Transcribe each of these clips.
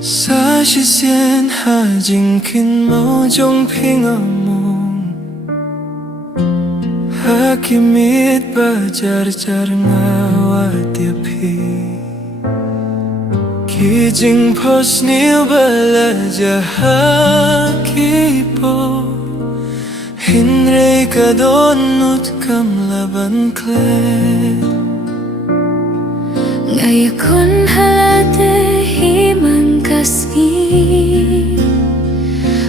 Sa shi xian ha jing kin mo jong ping among Hakimit ba jar jar ngawa dia pi Ki jing pos niu bala jaha ki po Hinre ka donut kam laban kle Ngaya kun halate himang kasngi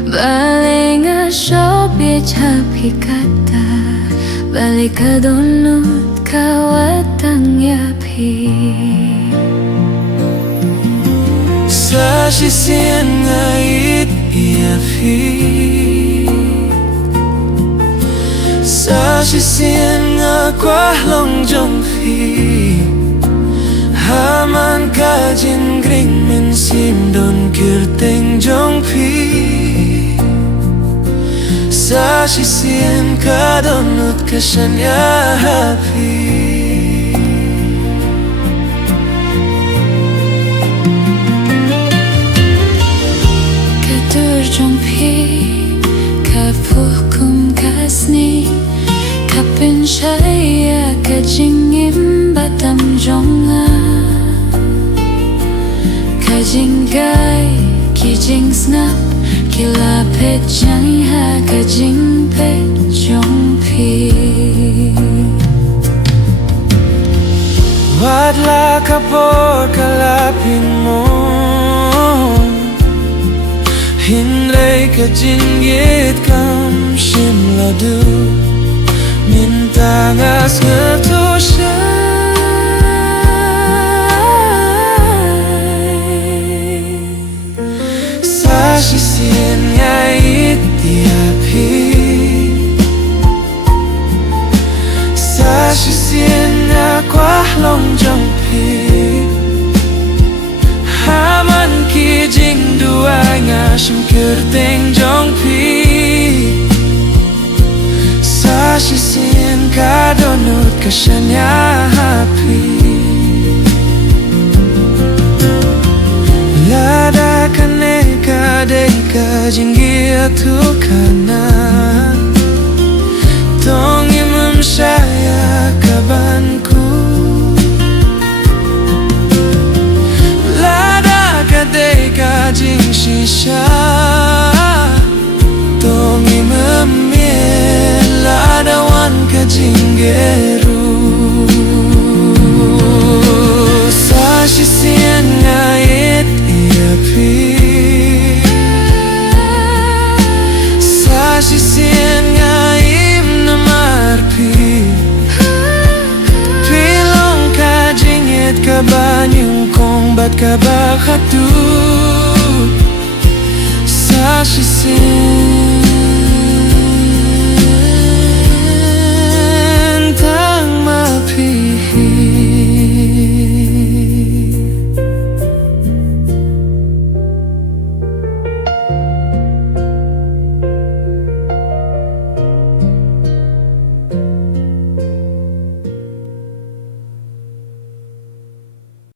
Bale nga shobye chapi kata Bale ka donut kawatang yapi Sa shi xian ngait yapi Sa shi xian nga kwa long jong phi Haman ka jin gring min sim don kir teng jong phi Sa shi xian ka donut ka shan ya happy Katur jong pi Kapuh kum kasni Kapin shaya kajingim batam jonga Kajing gai kijing snap Kila pet jang ha kajing pet jong pi Wadla kapor kalapin mo Hinlay ka jinggit kam shimladu Mintangas ngetusya Sa shi xian ngait tiapi Sa shi xian nga kwa long jong pi Haman ki jing duai nga shim kir teng jong pi Sa shi xian ka donut ka shan ya happy Lada kane ka dei ka jinggi atu kana Tong imam shaya kabanku Lada ka dei ka jing shisha Tong imam mien Lada wan ka jinggeru Sa shi xian ngait iapi Sa shi xian ngaim namarpi Pilong ka jingit ka banyong kong bat ka bakatu Sa shi xian